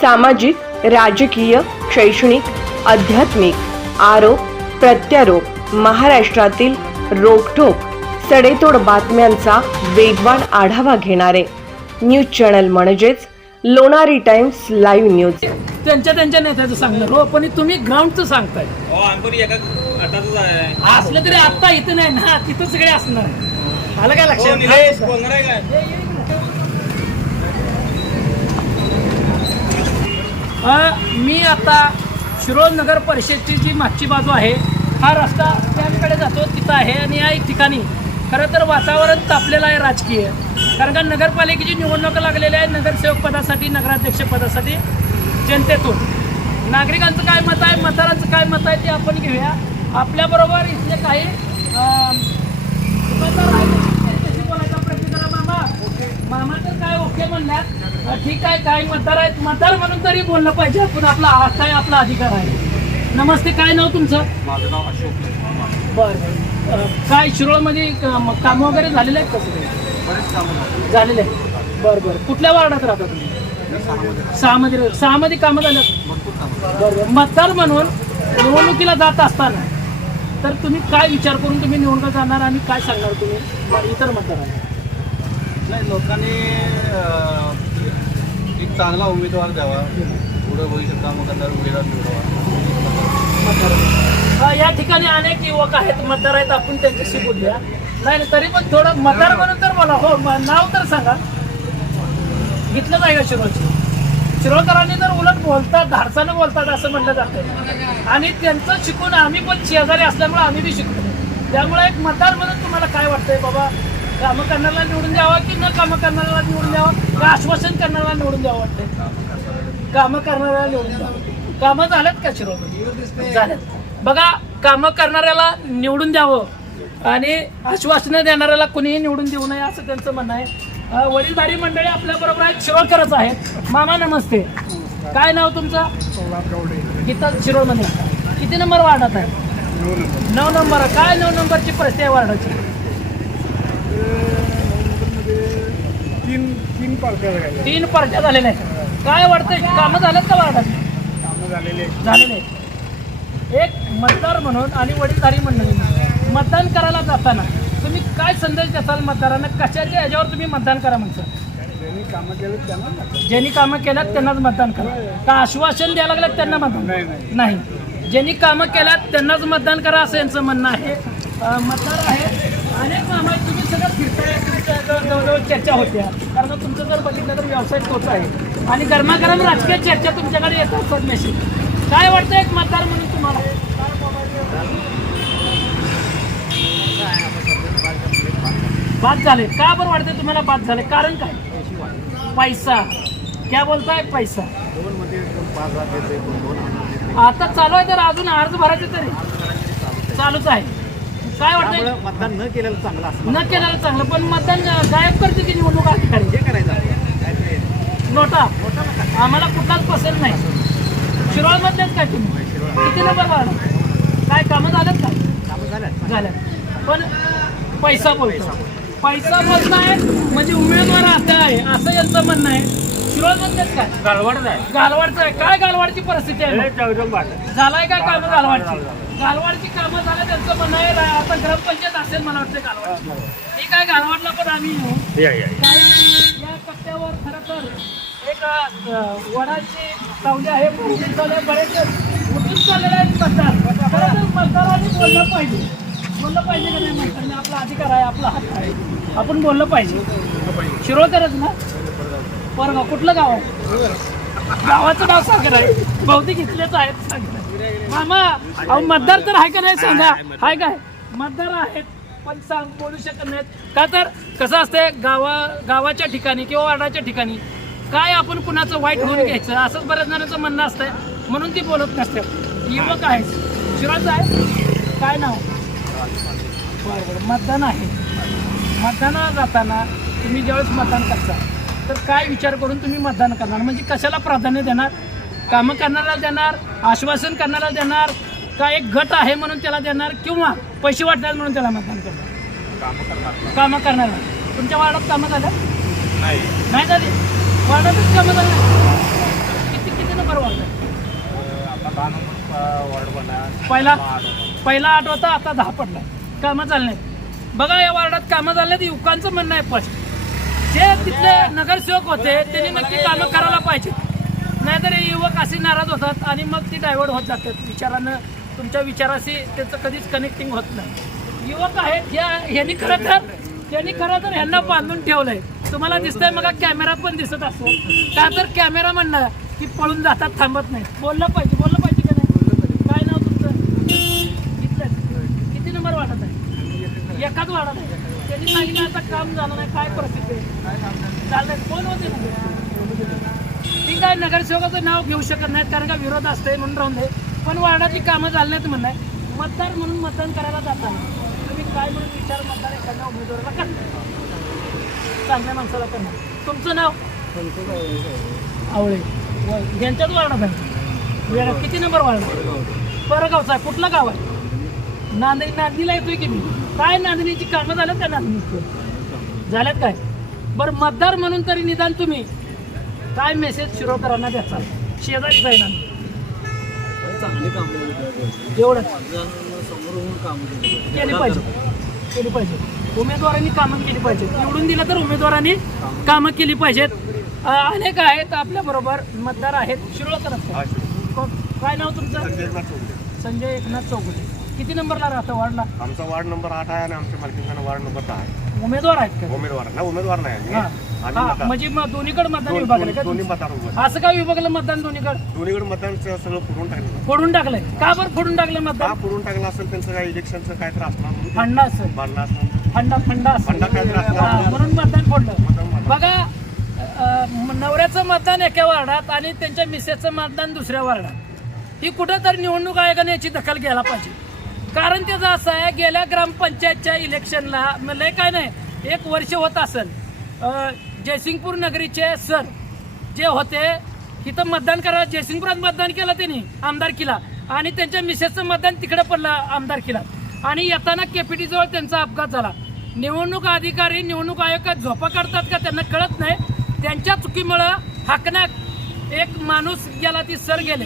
सामाजिक राजकीय शैक्षणिक आध्यात्मिक आरोप प्रत्यारोप महाराष्ट्रातील रोखठोक सडेतोड बातम्यांचा वेगवान आढावा घेणारे न्यूज चॅनल म्हणजेच लोणारी टाइम्स लाईव्ह न्यूज. त्यांच्या त्यांच्या नेत्याचं सांगणार हो पण तुम्ही ग्राउंडचं सांगताय. हो असलं तरी आता इथं नाही ना तिथं सगळे असणार. आलं काय हो, लक्षात निलेश बोलणार आहे काय ये, ये इकडे. अ, मी आता शिरोळ नगर परिषदची जी मागची बाजू आहे हा रस्ता त्याकडे जातो तिथं आहे आणि या ठिकाणी खरं तर वातावरण तापलेलं आहे राजकीय. कारण का नगरपालिकेची निवडणुका लागलेल्या आहे नगरसेवक पदासाठी नगराध्यक्ष पदासाठी जनतेतून. नागरिकांचं काय मत आहे मतदारांचं काय मत आहे ते आपण घेऊया. आपल्याबरोबर इथले काही अ, दुकानदार आहेत त्यांच्याशी बोलायचा प्रयत्न करा मामा मामा तर काय ओके म्हणल्यात? अ, ठीक आहे काय मतदार आहेत? मतदार म्हणून तरी बोललं पाहिजे. आपण आपला हक्क आहे आपला अधिकार आहे. नमस्ते काय नाव तुमचं? माझं नाव अशोक बरं काय शिरोळमध्ये काम वगैरे झालेले आहेत कसं झालेले आहेत. बरं बरं. कुठल्या वार्डात राहता तुम्ही? सहामध्ये सहामध्ये कामं बरं बरं. मतदार म्हणून निवडणुकीला जात असताना तर तुम्ही काय विचार करून तुम्ही निवडणूक जाणार आणि काय सांगणार तुम्ही? इतर मतदारांना नाही लोकांनी एक चांगला उमेदवार द्यावा. पुढे भविष्यात काम करणारा उमेदवार निवडावा. या ठिकाणी अनेक युवक आहेत मतदार आहेत आपण त्यांच्याशी बोलूया. नाही नाही, तरी पण थोडं मतदार म्हणून तर बोला. हो म- नाव तर सांगा. घेतलं नाही का शिरोळची शिरोळकरांनी तर उलट बोलतात धाडसानं बोलतात असं म्हटलं जातं आणि त्यांचं शिकून आम्ही पण शेजारी असल्यामुळे आम्ही बी शिकतो त्यामुळे एक मतदार म्हणून तुम्हाला काय वाटतंय बाबा? कामं करणाऱ्याला निवडून द्यावा की न कामं करणाऱ्याला निवडून द्यावं? का आश्वासन करणाऱ्याला निवडून द्यावं वाटते कामं करणाऱ्याला निवडून द्यावं. कामं झाल्यात का शिरो झाल्यात बघा कामं करणाऱ्याला निवडून द्यावं आणि आश्वासनं देणाऱ्याला कुणीही निवडून देऊ नये असं त्यांचं म्हणणं आहे. वडीलधारी मंडळी आपल्या बरोबर आहेत शिरोळकरच आहेत. मामा नमस्ते. काय नाव तुमचं? गीता शिरोळमध्ये किती नंबर वार्डात आहे? नऊ नंबर. काय नऊ नंबरची परिस्थिती आहे वार्डाची? तीन तीन पार्ट्या झाल्या. तीन पर्चा झालेल्या आहेत काय वाटतंय? कामं झालेत का वार्डात कामं झालेले झालेले आहेत. एक मतदार म्हणून आणि वडीलधारी मंडळी मतदान करायला जाताना तुम्ही काय संदेश देताल मतदारांना? कशाच्या याच्यावर तुम्ही मतदान करा म्हणता ज्यांनी कामं केलं त्यांना. ज्यांनी कामं केल्यात त्यांनाच मतदान करा. का आश्वासन द्यायला लागलं त्यांना मतदान नाही, नाही. नाही. ज्यांनी कामं केल्यात त्यांनाच मतदान करा असं यांचं म्हणणं आहे. अं, मतदार आहे अनेक कामं तुम्ही सगळं फिरताय तुमच्या जवळजवळ चर्चा होत्या. कारण तुमचं जर बघितलं तर व्यवसाय तोच आहे. आणि गरमागरम राजकीय चर्चा तुमच्याकडे येतात पडण्याशी काय वाटतं एक मतदार म्हणून तुम्हाला? बाद झाले. का बरं वाटतं तुम्हाला बाद झाले? कारण काय? पैसा. क्या बोलताय? पैसा. आता चालू आहे तर अजून अर्ज भरायचे तरी. चालूच आहे. काय वाटतंय? मतदान न केलेलं चांगलं असं न केलेलं चांगलं पण मतदान गायब करते की निवडणूक अधिकारी हे करायचं नोटा? आम्हाला कुठलाच पसंत नाही. शिरोळमधलेच काय तुम्ही? किती नंबर वाढ काय कामं झालेत का? कामं झालं झालं पण पैसा बोलतो पैसा बोलणं आहे म्हणजे उमेदवार आता आहे असं यांचं म्हणणं आहे. गालवाडच आहे. गालवाडचं आहे. काय गालवाडची परिस्थिती आहे झालाय का कामं गालवाडची? गालवाडची कामं झालं त्यांचं म्हणणं आहे आता ग्रामपंचायत असेल मला वाटतं गालवाड ठीक आहे गालवाडला पण आम्ही येऊ? या काय टप्प्यावर खरं तर एक वडाची सावली आहे पुढची चालले बरेच उठून चाललेले आहेत मतदार खरं तर मतदारांनी बोललं पाहिजे. बोललं पाहिजे का नाही मतदारांनी आपला अधिकार आहे आपला हक्क आहे. आपण बोललं पाहिजे. शिरोळकरच ना? बरं कुठलं गाव? गावाचं नाव सागर आहे बहुतेक इथलेच आहेत सागर मामा अहो मतदार तर आहे का नाही सांगा? हाय काय? मतदार आहेत पण सांग बोलू शकत नाहीत. का तर कसं असतंय गावा गावाच्या ठिकाणी किंवा वार्डाच्या ठिकाणी काय आपण कुणाचं वाईट होऊन घ्यायचं? असंच बऱ्याच जणांचं म्हणणं असतंय. म्हणून ती बोलत नसते. युवक आहेत शिराज आहे. काय नाव? बरं बरं. मतदान आहे. मतदानाला जाताना तुम्ही ज्यावेळेस मतदान करता तर काय विचार करून तुम्ही मतदान करणार? म्हणजे कशाला प्राधान्य देणार? कामं करणाऱ्याला देणार? आश्वासन करणाऱ्याला देणार? का एक गट आहे म्हणून त्याला देणार? किंवा पैसे वाटणार म्हणून त्याला मतदान करणार? कामं करणार तुमच्या वार्डात कामं झालं? नाही. झाली? वार्डातच कामं झालं? किती किती नंबर वाढला पहिला पहिला आठ होता आता दहा पडला कामं चालले बघा या वार्डात कामं झाले तर युवकांचं म्हणणं आहे फर्स्ट जे तिथले नगरसेवक होते त्यांनी नक्की कामं करायला पाहिजे नाहीतर हे युवक असे नाराज होतात आणि मग ती डायव्हर्ट होत जातात. विचारानं तुमच्या विचाराशी त्याचं कधीच कनेक्टिंग होत नाही. युवक आहेत या ह्यांनी खरं तर त्यांनी खरं तर ह्यांना बांधून ठेवलंय. तुम्हाला दिसतंय मग कॅमेरा पण दिसत असतो. का तर कॅमेरा म्हणणं की पळून जातात थांबत नाही बोललं पाहिजे बोललं पाहिजे का नाही? काय नाव तुमचं? किती नंबर वाढत आहे? एकाच वाढत आहे. त्यांनी सांगितलं आता काम झालं नाही काय परिस्थिती आहे? चाललंय कोण होते ना मी काय नगरसेवकाचं नाव घेऊ शकत नाहीत कारण का विरोध असते म्हणून राहून दे. पण वार्डाची कामं झाली नाहीत म्हणणं आहे. मतदार म्हणून मतदान करायला जाताना तुम्ही काय म्हणून विचार मतदार एखाद्या उमेदवाराला करणार चांगल्या माणसाला करणार तुमचं नाव? आवळे. यांच्यात यांच्याच वार्डात आहे किती नंबर वार्ड परगावचा आहे. कुठलं गाव आहे? नांदेड नांदीला येतोय की मी? काय नांदणीची कामं झाल्यात का नांदणी? झाल्यात काय? बरं मतदार म्हणून तरी निदान तुम्ही काय मेसेज शिरोकरांना द्याचा शेजारीच आहे ना? एवढं केली पाहिजे. केली पाहिजे. उमेदवारांनी कामं केली पाहिजेत. निवडून दिलं तर उमेदवारांनी कामं केली पाहिजेत. अनेक आहेत आपल्या बरोबर. मतदार आहेत. शिरोळकर काय नाव तुमचं? संजय एकनाथ चौगुले किती नंबरला राहतं वार्डला? आमचा वार्ड नंबर आठ आहे आणि आमच्या मालकीचा वार्ड नंबर दहा आहे. उमेदवार आहेत का उमेदवार ना उमेदवार नाही आम्ही. हा. आम्ही हा, मतदार. म्हणजे मग दोन्हीकडे मतदान दोन- विभागलं का दोन्ही तुमचं? मतदार उमेदवार. असं काय विभागलं मतदान दोन्हीकडे? दोन्हीकडे मतदानचं सगळं पुरून टाकलं. फोडून टाकलंय. का बरं फोडून टाकलं का मतदान पुरून टाकलं असेल त्यांचं काय इलेक्शनचं काय तर असणार म्हणून. ते फंडा असेल. बांधलं असणार. फंडा फंडा असेल. काय तर हा, म्हणून. मतदान फोडलं. मतदान मारलं. बघा अ, नवऱ्याचं मतदान एका वार्डात आणि त्यांच्या मिसेसचं मतदान दुसऱ्या वार्डात. ही कुठंतरी निवडणूक आयोगाने याची दखल घ्यायला पाहिजे. कारण त्याचं असं आहे गेल्या ग्रामपंचायतच्या इलेक्शनला लय काय नाही एक वर्ष होत असेल. जयसिंगपूर नगरीचे सर जे होते इथं मतदान करा जयसिंगपुरात मतदान केलं त्यांनी आमदार केला. आणि त्यांच्या मिसेसचं मतदान तिकडे पडलं आमदारकीला आणि येताना केपीटीजवळ त्यांचा अपघात झाला. निवडणूक अधिकारी निवडणूक आयोगात झोपा काढतात का त्यांना कळत नाही. त्यांच्या चुकीमुळं हाकण्यात एक माणूस गेला ती सर गेले.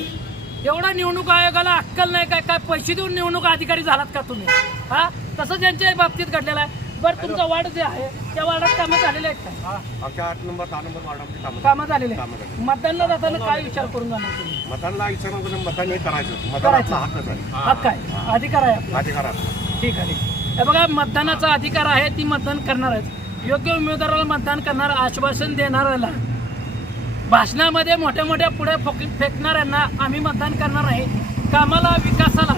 एवढा निवडणूक आयोगाला अक्कल नाही काय? काय पैसे देऊन निवडणूक अधिकारी झालात का तुम्ही? हा? तसं ज्यांच्या बाबतीत घडलेलं आहे. बरं तुमचा वार्ड जे आहे त्या वार्डात कामं झालेले आहेत का? आमच्या आठ नंबर दहा नंबर वार्डामध्ये कामं कामं झालेले कामं. मतदानला जाताना काय विचार करून जाणार तुम्ही? मतदान करायचं. मतदान करायचं. आपला हक्कच आहे हक्क आहे. अधिकार आहे आपला. अधिकार आहे. ठीक आहे ठीक आहे. हे बघा मतदानाचा अधिकार आहे ती मतदान करणार आहेत. योग्य उमेदवाराला मतदान करणार आश्वासन देणाऱ्याला भाषणामध्ये मोठ्या मोठ्या पुढे फोक फेकणाऱ्यांना आम्ही मतदान करणार आहे. कामाला विकासाला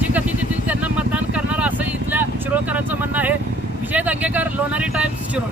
जी गती देतील त्यांना मतदान करणार असं इथल्या शिरोळकरांचं म्हणणं आहे. विजय दंगेकर लोणारी टाइम्स शिरोळ.